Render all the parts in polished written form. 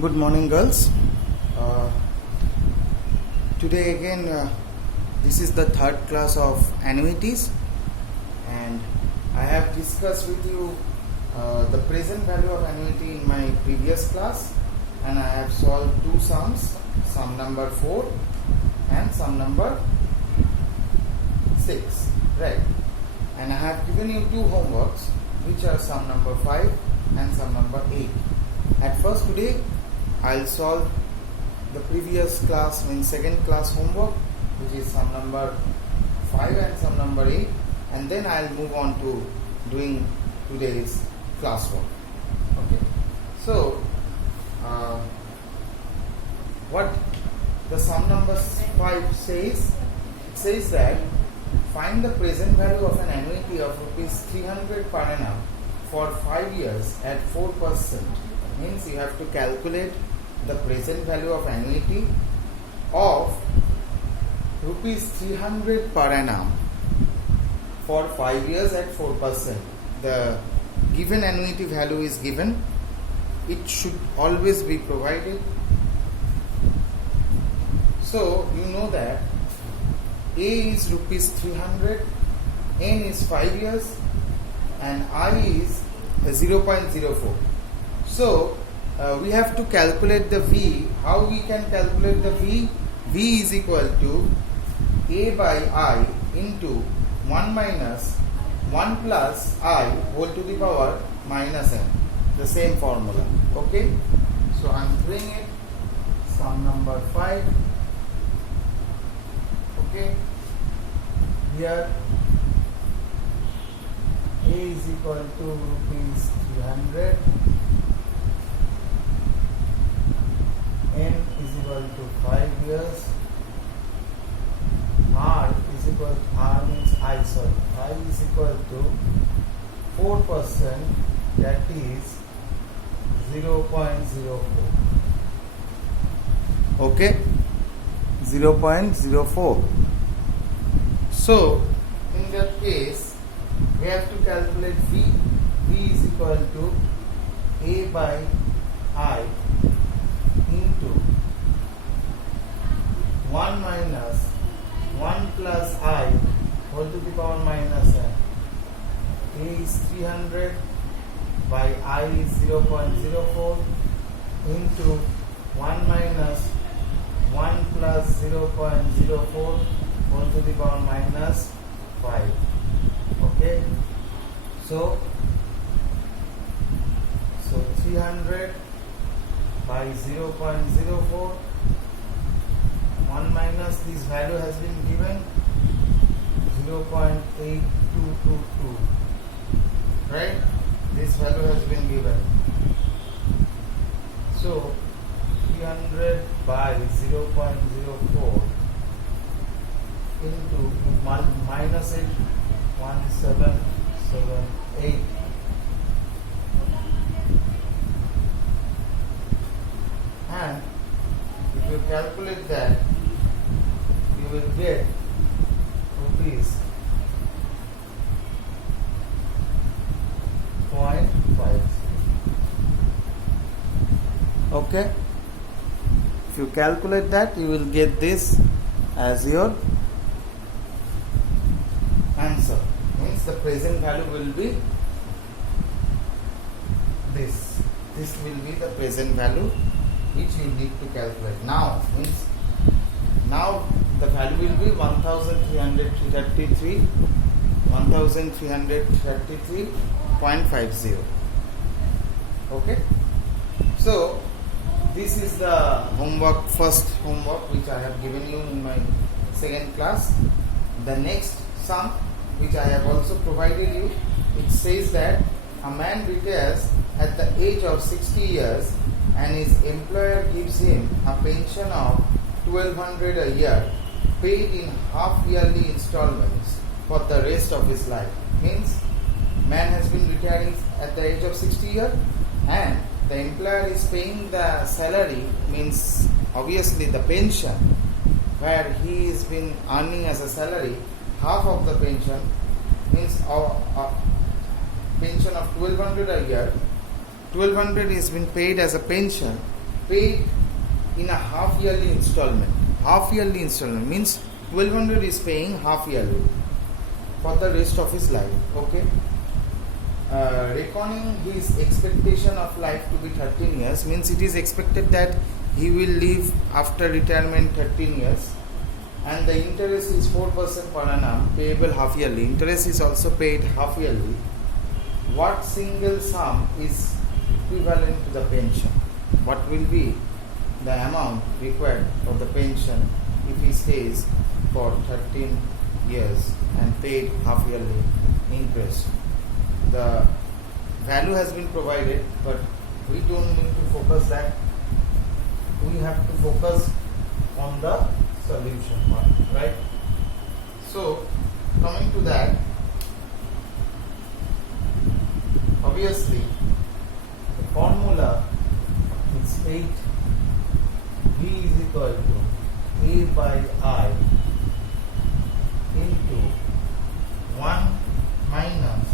Good morning, girls. Today again, this is the third class of annuities, and I have discussed with you the present value of annuity in my previous class, and I have solved two sums, sum number 4 and sum number 6, right? And I have given you two homeworks, which are sum number 5 and sum number 8. At first today, I'll solve the previous class, second class homework, which is sum number 5 and sum number 8, and then I'll move on to doing today's classwork. Okay. So, what the sum number 5 says, it says that find the present value of an annuity of rupees 300 per annum for 5 years at 4%. Means you have to calculate the present value of annuity of rupees 300 per annum for 5 years at 4%. The given annuity value is given. It should always be provided. So you know that A is rupees 300, N is 5 years, and I is 0.04. So we have to calculate the V. How we can calculate the V? V is equal to A by I into 1 minus 1 plus I whole to the power minus N. The same formula. Okay. So I am doing it. Sum number 5. Okay. Here A is equal to rupees 300. N is equal to 5 years. R is equal to R means I is equal to 4%, that is 0.04. Okay, 0.04. So in that case we have to calculate V. V is equal to A by I into 1 minus 1 plus I whole to the power minus N. A is 300 by I is 0.04 into 1 minus 1 plus 0.04 whole to the power minus 5. Okay. So 300 by 0.04, 1 minus this value has been given 0.8222, right? This value has been given. So 300 by 0.04 into minus it 1778. And if you calculate that, you will get rupees 0.5. Okay. If you calculate that, you will get this as your answer. Means the present value will be this. This will be the present value which you need to calculate. Now the value will be 1333.50. Okay. So this is the first homework which I have given you in my second class. The next sum which I have also provided you, it says that a man retires at the age of 60 years and his employer gives him a pension of 1200 a year paid in half yearly installments for the rest of his life. Means man has been retiring at the age of 60 years and the employer is paying the salary, means obviously the pension where he has been earning as a salary, half of the pension, means a pension of 1200 a year. 1200 is been paid as a pension paid in a half yearly installment. Half yearly installment means 1200 is paying half yearly for the rest of his life. Okay. Reckoning his expectation of life to be 13 years means it is expected that he will live after retirement 13 years, and the interest is 4% per annum payable half yearly. Interest is also paid half yearly. What single sum is equivalent to the pension? What will be the amount required for the pension if he stays for 13 years and paid half yearly interest? The value has been provided, but we don't need to focus that. We have to focus on the solution part, right? So, coming to that, obviously, the formula is 8 V is equal to A by I into 1 minus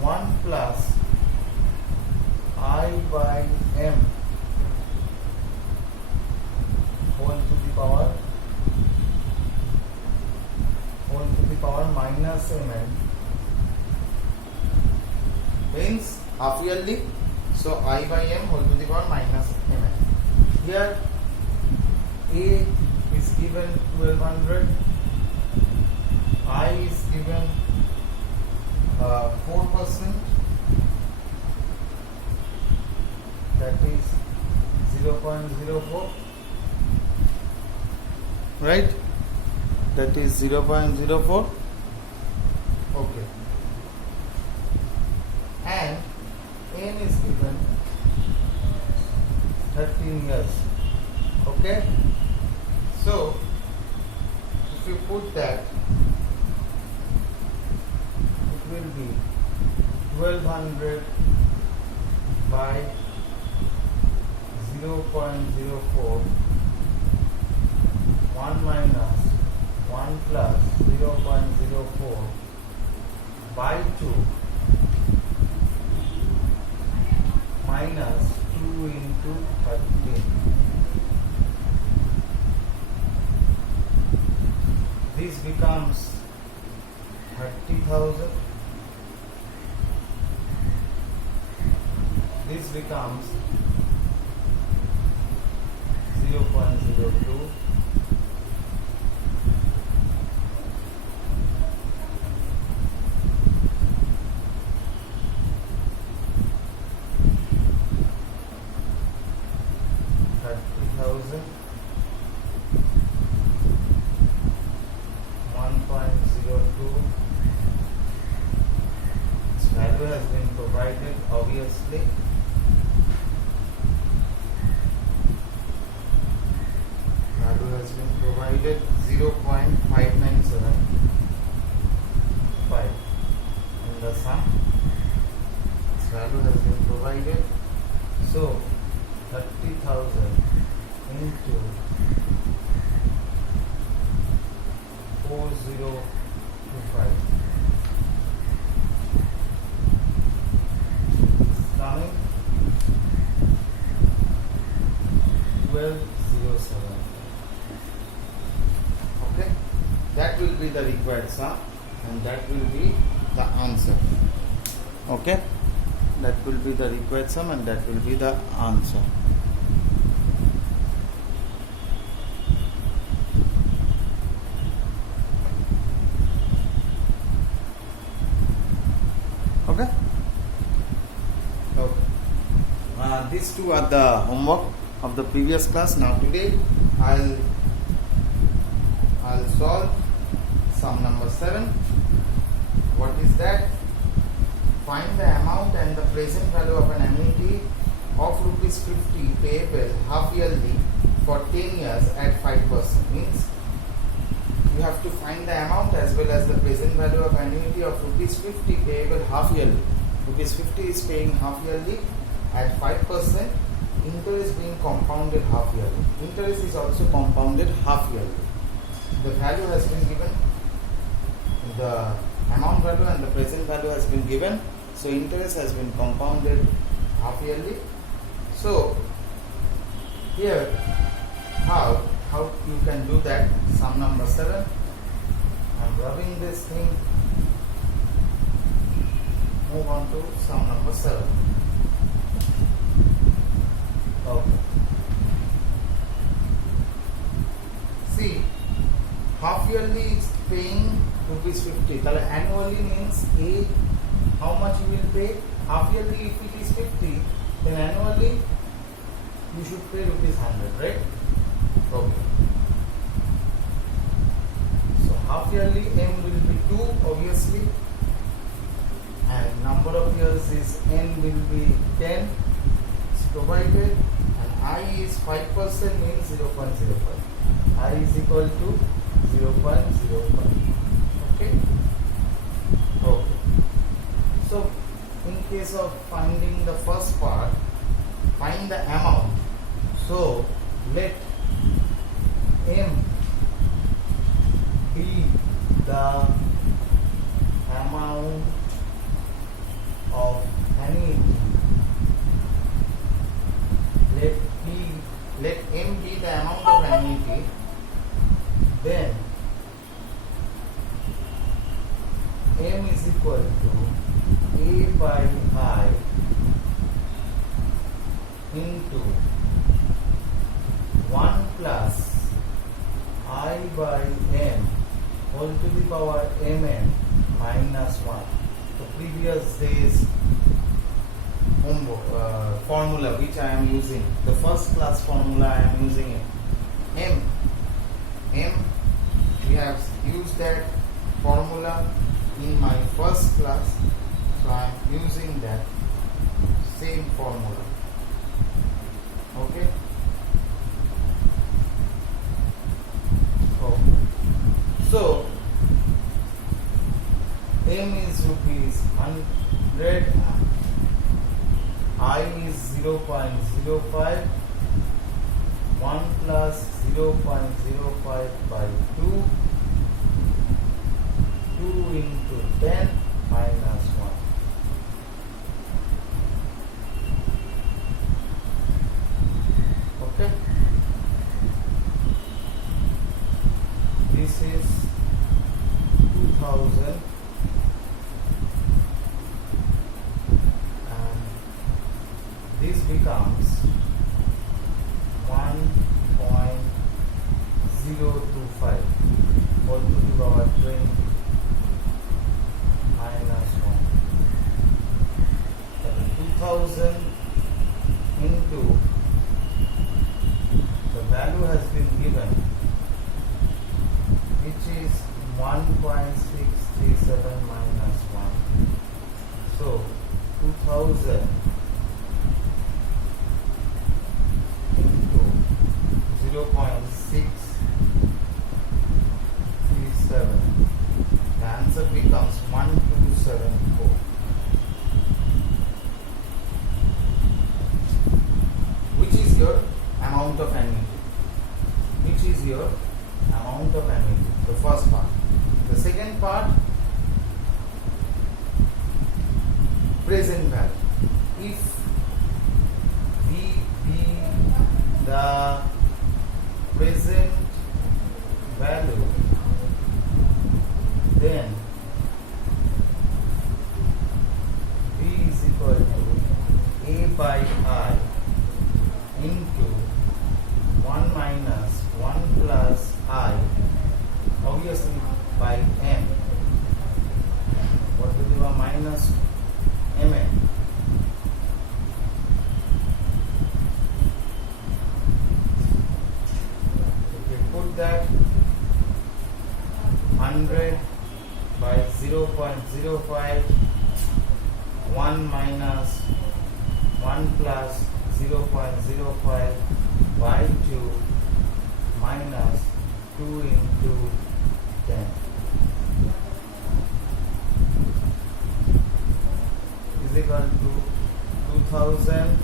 1 plus I by M whole to the power minus Mn means half yearly, so I by M whole to the power minus Mn. Here A is given 1200, I is given 4%, that is 0.04, right? That is 0.04. Okay. And N is given 13 years. Okay. So, if you put that, it will be 1200 by 0.04, 1 minus 1 plus 0.04 by 2 minus 2 into 13. This becomes 30,000. This becomes 0.02. Obviously, value has been provided 0.5975 in the sum. Its value has been provided. So 30,000 into 4025. Coming 1207. Okay, that will be the required sum and that will be the answer. Okay, that will be the required sum and that will be the answer. Okay. These two are the homework of the previous class. Now today I'll solve sum number 7. What is that? Find the amount and the present value of an annuity of ₹50 payable half yearly for 10 years at 5%. Means you have to find the amount as well as the present value of annuity of ₹50 payable half yearly. ₹50 is paying half yearly at 5%, interest being compounded half yearly. Interest is also compounded half yearly. The value has been given, the amount value and the present value has been given. So interest has been compounded half yearly. So Here, how you can do that? Sum number 7. I'm rubbing this thing. Move on to sum number 7. Okay. See, half yearly is paying ₹50. Annually means A, how much you will pay? Half yearly if it is 50, then annually you should pay ₹100, right? Okay. So half yearly M will be 2, obviously, and number of years is N will be 10. It's provided, and I is 5%, means 0.05. I is equal to 0.05. Okay. Okay. So in case of finding the first part, find the amount. So let M be the amount of annuity. Let M be the amount of annuity. Then M is equal to A by I into 1 plus I by M whole to the power Mn minus 1. The previous day's formula which I am using, the first class formula I am using it. M, we have used that formula in my first class, so I am using that same formula. Okay. So M is ₹100, I is 0.05, 1 plus 0.05 by 2, 2 into 10 minus 1. Okay. This is 2000, and this becomes 1.025 whole to the power 20 minus 1. So 2000 into the value has been given, which is 1.637 minus 1. So 2000 into 0.637. The answer becomes 1274. Which is your amount of annuity? Which is your amount of annuity? The first part. The second part, present value. If V be the present value, then V is equal to A by I into 1 minus 1 plus I, obviously by M. What will be minus Mn? If we put that 100 by 0.05, 1 minus 1 plus 0.05 by 2 minus 2 into 10 is equal to 2000.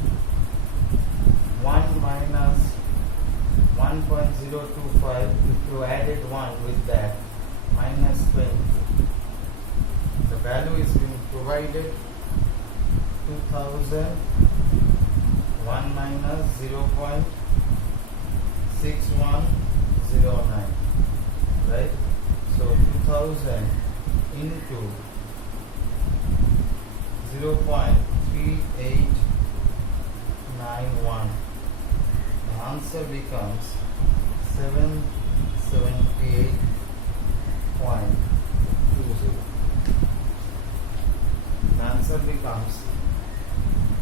1 minus 1.025, if you added 1 with that, minus 20. The value is being provided 2000, 1 minus 0.05 6109, right? So 2000 into 0.3891, the answer becomes 778.20. The answer becomes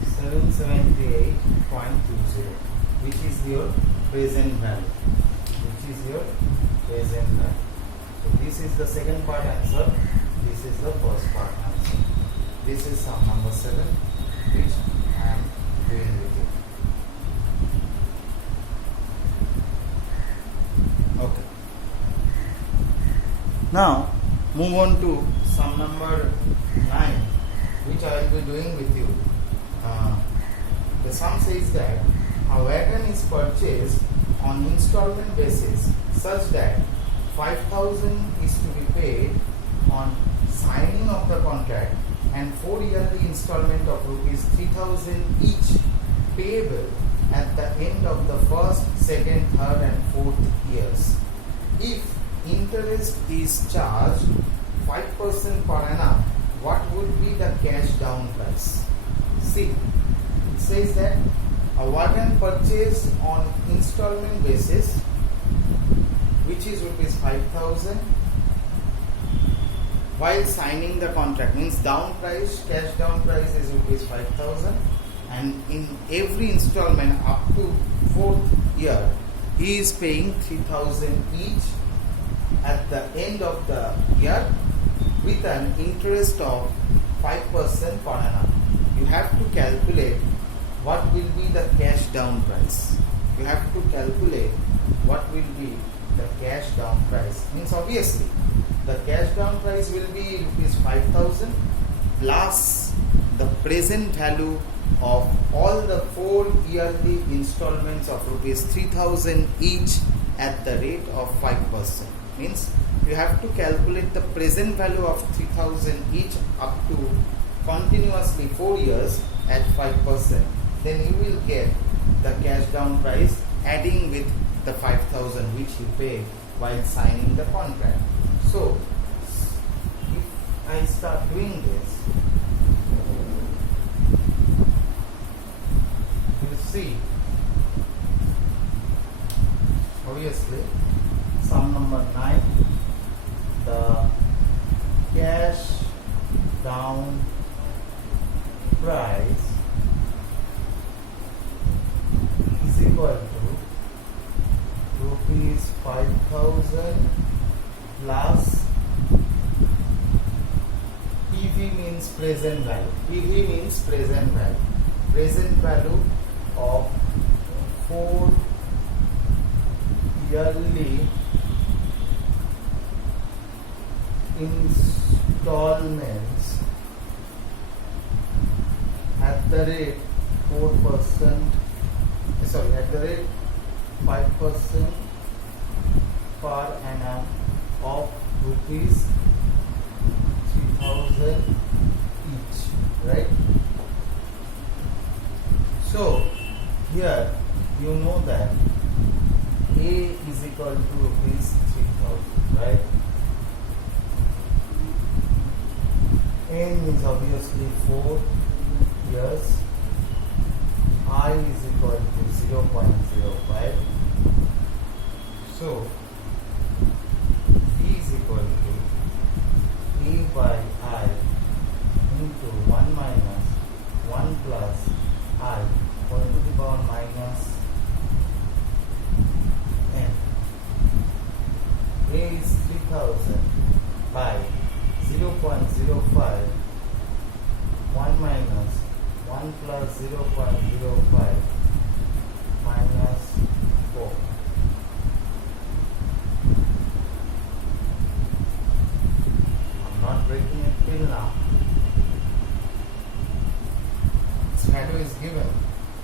778.20, which is your present value. So this is the second part answer. This is the first part answer. This is sum number 7, which I am doing with you. Okay. Now move on to sum number 9, which I will be doing with you. The sum says that a wagon is purchased on installment basis such that 5,000 is to be paid on signing of the contract and 4 yearly installment of rupees 3,000 each payable at the end of the first, second, third and fourth years. If interest is charged 5% per annum, what would be the cash down price? See, it says that a wagon purchased on installment basis, which is rupees 5,000, while signing the contract, means down price, cash down price is rupees 5,000, and in every installment up to 4th year he is paying 3,000 each at the end of the year with an interest of 5% per annum. You have to calculate what will be the cash down price. You have to calculate what will be the cash down price. Means obviously the cash down price will be rupees 5,000 plus the present value of all the 4 yearly installments of rupees 3,000 each at the rate of 5%. Means you have to calculate the present value of 3,000 each up to continuously 4 years at 5%. Then you will get the cash down price adding with the 5,000 which you pay while signing the contract. So if I start doing this, you see obviously sum number 9, the cash down price is equal to rupees 5,000 plus PV means present value. PV means present value. Present value of 4 yearly installments at the rate 4%, at the rate 5% per annum of rupees 3,000 each, right? So here you know that A is equal to rupees 3,000, right? N is obviously 4 years. I is equal to 0.05. So V is equal to A by I into 1 minus 1 plus I whole to the power minus N. A is 3,000 by 0.05, 1 minus 1 plus 0.05 minus 4. I'm not breaking it till now. Its value is given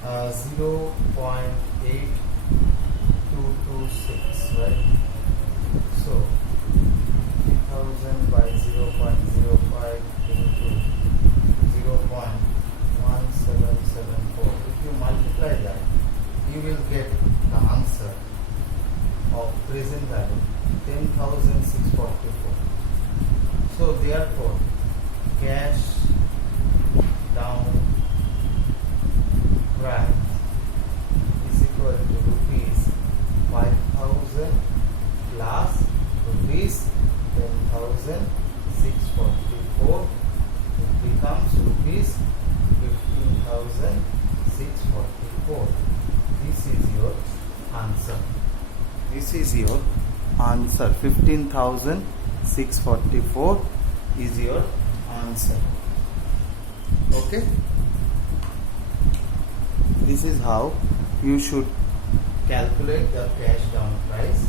0.8226, right? So 3,000 by 0.05 into 0.1774. If you multiply that, you will get the answer present value 10,644. So therefore cash down price is equal to rupees 5,000 plus rupees 10,644. It becomes rupees 15,644. This is your answer. This is your answer. 15,644 is your answer. Okay. This is how you should calculate the cash down price.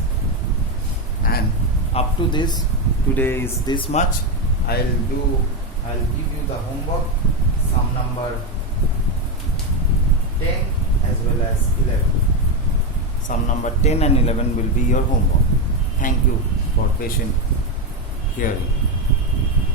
And up to this, today is this much. I'll give you the homework, sum number 10 as well as 11. Sum number 10 and 11 will be your homework. Thank you for patient hearing.